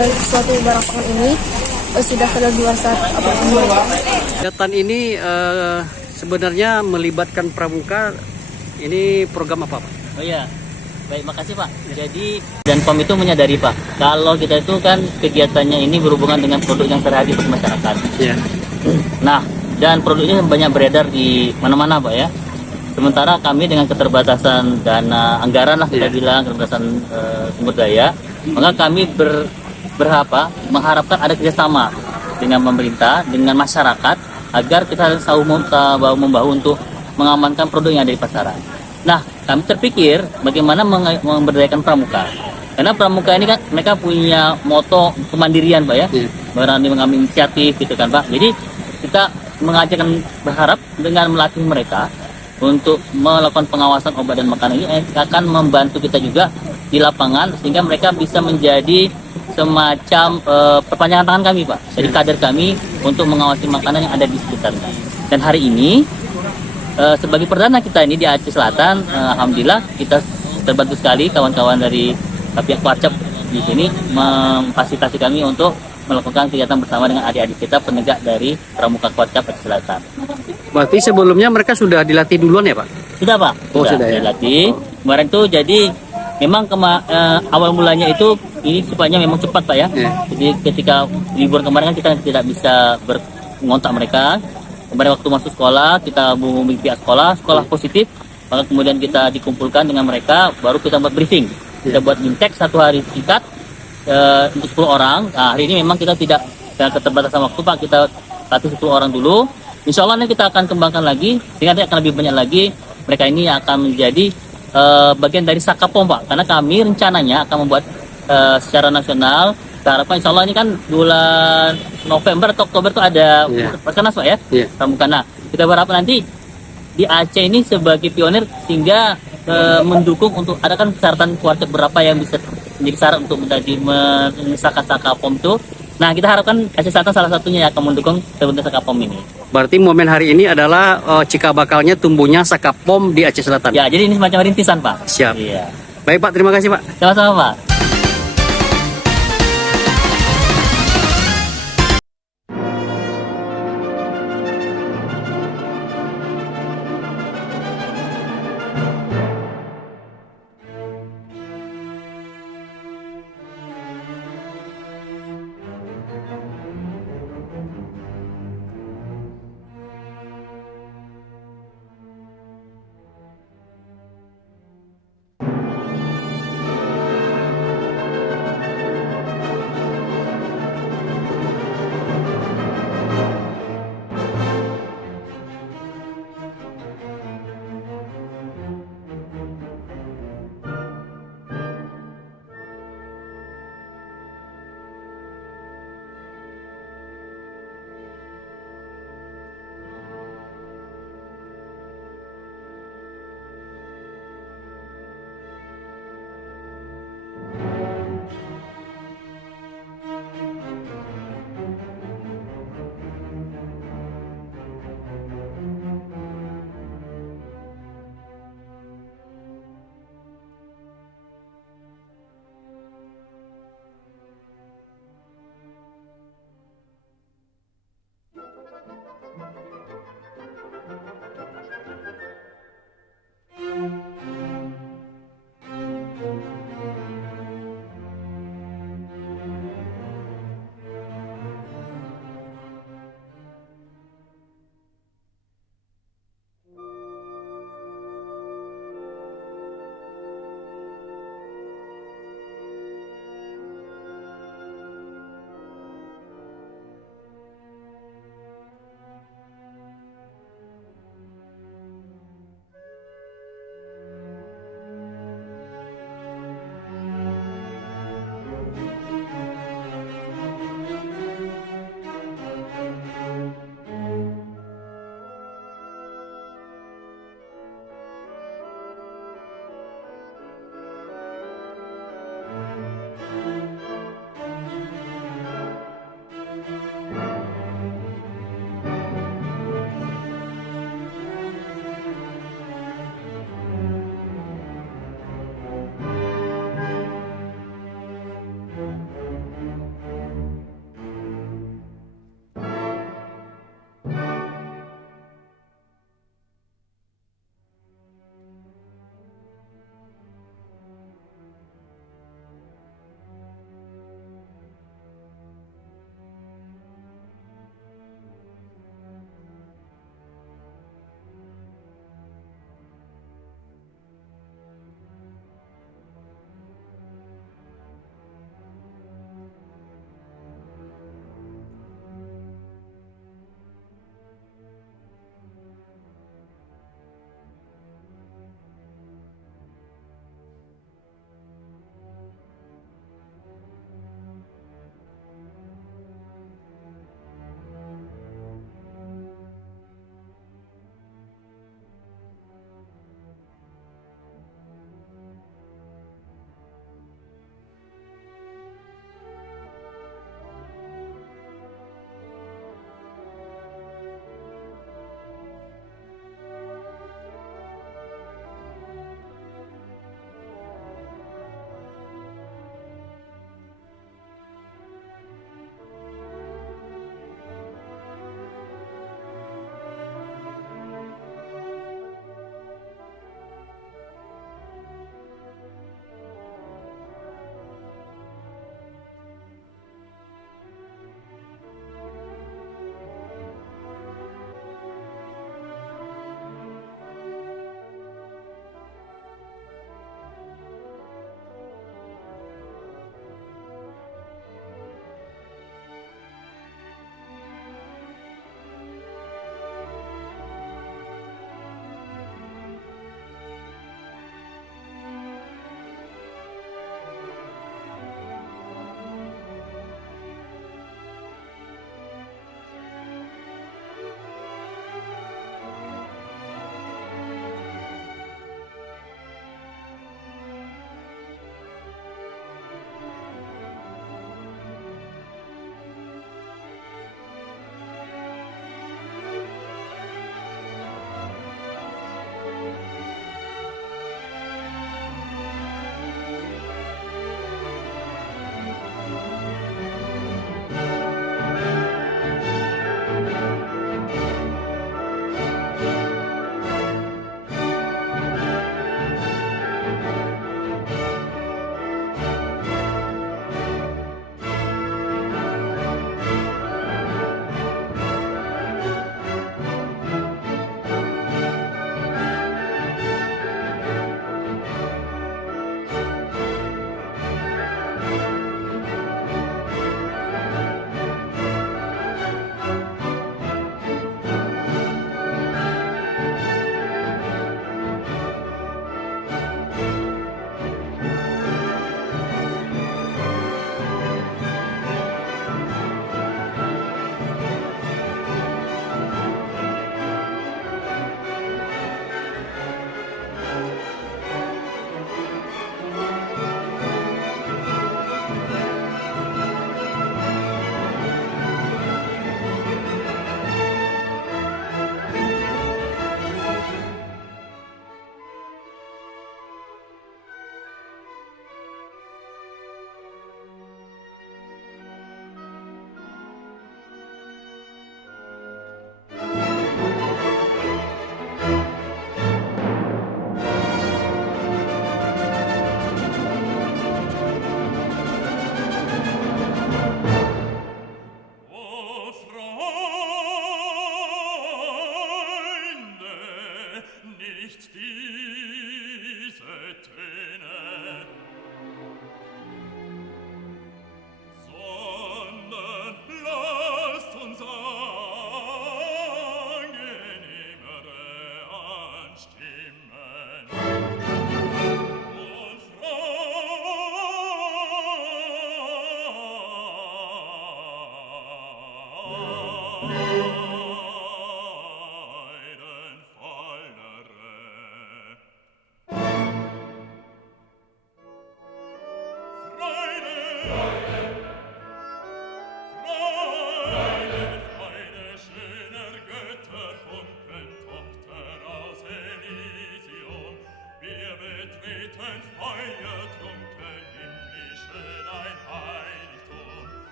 Suatu barang pangan ini sudah kadaluarsa apapun. Kegiatan ini sebenarnya melibatkan pramuka. Ini program apa, Pak? Oh iya, baik, makasih Pak. Jadi dan POM itu menyadari Pak, kalau kita itu kan kegiatannya ini berhubungan dengan produk yang terhadap masyarakat. Iya. Nah, dan produknya banyak beredar di mana-mana Pak ya. Sementara kami dengan keterbatasan dana anggaran lah kita bilang, keterbatasan sumber daya, maka kami mengharapkan ada kerjasama dengan pemerintah, dengan masyarakat, agar kita bahu membahu untuk mengamankan produk yang ada di pasaran. Nah, kami terpikir bagaimana memberdayakan pramuka. Karena pramuka ini kan mereka punya moto kemandirian Pak ya, berani mengambil inisiatif gitu kan Pak. Jadi kita berharap dengan melatih mereka untuk melakukan pengawasan obat dan makanan ini akan membantu kita juga di lapangan, sehingga mereka bisa menjadi semacam perpanjangan tangan kami Pak. Jadi kader kami untuk mengawasi makanan yang ada di sekitarnya. Dan hari ini sebagai perdana kita ini di Aceh Selatan, alhamdulillah kita terbantu sekali kawan-kawan dari pihak Kuarcap di sini memfasilitasi kami untuk melakukan kegiatan bersama dengan adik-adik kita penegak dari Pramuka Kuarcap Aceh Selatan. Berarti sebelumnya mereka sudah dilatih duluan ya Pak? Sudah Pak, sudah dilatih. Kemarin tuh jadi memang awal mulanya itu ini supaya memang cepat Pak ya. Jadi ketika libur kemarin kan kita tidak bisa mengontak mereka. Kemarin waktu masuk sekolah kita menghubungi pihak sekolah positif, maka kemudian kita dikumpulkan dengan mereka, baru kita buat briefing. Kita buat intek 1 hari singkat untuk 10 orang. Nah, hari ini memang kita tidak keterbatasan waktu Pak, kita latih 10 orang dulu. Insya Allah nanti kita akan kembangkan lagi, sehingga nanti akan lebih banyak lagi. Mereka ini akan menjadi bagian dari Sakapom Pak, karena kami rencananya akan membuat secara nasional. Kita harapkan insya Allah ini kan bulan November atau Oktober itu ada Perkenas Pak ya, pramuka. Nah, kita berharap nanti di Aceh ini sebagai pionir, sehingga mendukung untuk ada kan persyaratan keluarga berapa yang bisa menjadi syarat untuk mengesahkan Sakapom itu. Nah, kita harapkan Aceh Selatan salah satunya yang akan mendukung terbentuk Sakapom ini. Berarti momen hari ini adalah cikal bakalnya tumbuhnya Sakapom di Aceh Selatan. Ya, jadi ini semacam rintisan Pak. Siap. Iya. Baik Pak, terima kasih Pak. Sama-sama Pak.